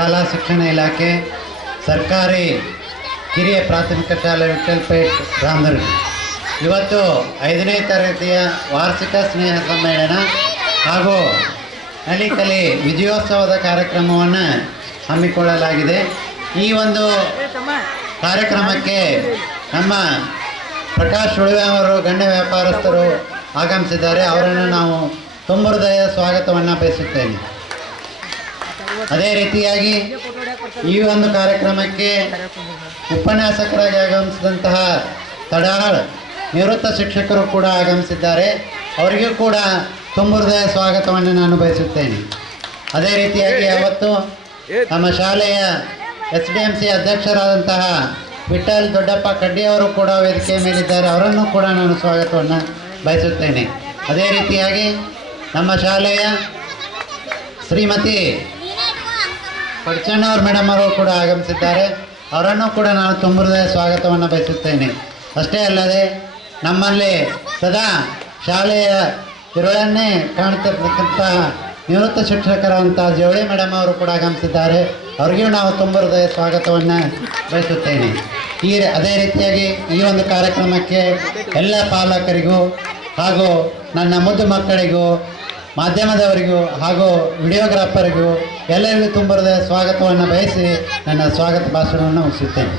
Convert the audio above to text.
ಶಾಲಾ ಶಿಕ್ಷಣ ಇಲಾಖೆ ಸರ್ಕಾರಿ ಕಿರಿಯ ಪ್ರಾಥಮಿಕ ಶಾಲೆ ವಿಠಲ್ಪೇಟ್ ರಾಮದುರ್ಗ ಇವತ್ತು 5ನೇ ತರಗತಿಯ ವಾರ್ಷಿಕ ಸ್ನೇಹ ಸಮ್ಮೇಳನ ಹಾಗೂ ನಲಿಕಲಿ ವಿಜಯೋತ್ಸವದ ಕಾರ್ಯಕ್ರಮವನ್ನು ಹಮ್ಮಿಕೊಳ್ಳಲಾಗಿದೆ. ಈ ಒಂದು ಕಾರ್ಯಕ್ರಮಕ್ಕೆ ನಮ್ಮ ಪ್ರಕಾಶ್ ಉಳಿವೆ ಅವರು ಗಣ್ಯ ವ್ಯಾಪಾರಸ್ಥರು ಆಗಮಿಸಿದ್ದಾರೆ. ಅವರನ್ನು ನಾವು ತುಂಬ ಹೃದಯ ಸ್ವಾಗತವನ್ನು ಬಯಸುತ್ತೇನೆ. ಅದೇ ರೀತಿಯಾಗಿ ಈ ಒಂದು ಕಾರ್ಯಕ್ರಮಕ್ಕೆ ಉಪನ್ಯಾಸಕರಾಗಿ ಆಗಮಿಸಿದಂತಹ ತಡಾಳ್ ನಿವೃತ್ತ ಶಿಕ್ಷಕರು ಕೂಡ ಆಗಮಿಸಿದ್ದಾರೆ. ಅವರಿಗೂ ಕೂಡ ತುಂಬ ಹೃದಯ ಸ್ವಾಗತವನ್ನು ನಾನು ಬಯಸುತ್ತೇನೆ. ಅದೇ ರೀತಿಯಾಗಿ ಅವತ್ತು ನಮ್ಮ ಶಾಲೆಯ SDMC ಅಧ್ಯಕ್ಷರಾದಂತಹ ವಿಠಲ್ ದೊಡ್ಡಪ್ಪ ಕಡ್ಡಿಯವರು ಕೂಡ ವೇದಿಕೆಯ ಮೇಲಿದ್ದಾರೆ. ಅವರನ್ನು ಕೂಡ ನಾನು ಸ್ವಾಗತವನ್ನು ಬಯಸುತ್ತೇನೆ. ಅದೇ ರೀತಿಯಾಗಿ ನಮ್ಮ ಶಾಲೆಯ ಶ್ರೀಮತಿ ಪಡ್ಚಣ್ಣವ್ರ ಮೇಡಮ್ ಅವರು ಕೂಡ ಆಗಮಿಸಿದ್ದಾರೆ. ಅವರನ್ನು ಕೂಡ ನಾನು ತುಂಬ ಹೃದಯ ಸ್ವಾಗತವನ್ನು ಬಯಸುತ್ತೇನೆ. ಅಷ್ಟೇ ಅಲ್ಲದೆ ನಮ್ಮಲ್ಲಿ ಸದಾ ಶಾಲೆಯ ತಿರುಳನ್ನೇ ಕಾಣ್ತಿರ್ತಕ್ಕಂಥ ನಿವೃತ್ತ ಶಿಕ್ಷಕರಂಥ ಜವಳಿ ಮೇಡಮ್ ಅವರು ಕೂಡ ಆಗಮಿಸಿದ್ದಾರೆ. ಅವ್ರಿಗೂ ನಾವು ತುಂಬ ಹೃದಯ ಸ್ವಾಗತವನ್ನು ಬಯಸುತ್ತೇನೆ. ಅದೇ ರೀತಿಯಾಗಿ ಈ ಒಂದು ಕಾರ್ಯಕ್ರಮಕ್ಕೆ ಎಲ್ಲ ಪಾಲಕರಿಗೂ ಹಾಗೂ ನನ್ನ ಮುದ್ದು ಮಕ್ಕಳಿಗೂ ಮಾಧ್ಯಮದವರಿಗೂ ಹಾಗೂ ವಿಡಿಯೋಗ್ರಾಫರಿಗೂ ಎಲ್ಲರಿಗೂ ತುಂಬ ಹೃದಯ ಸ್ವಾಗತವನ್ನು ಬಯಸಿ ನನ್ನ ಸ್ವಾಗತ ಭಾಷಣವನ್ನು ಮುಗಿಸುತ್ತೇನೆ.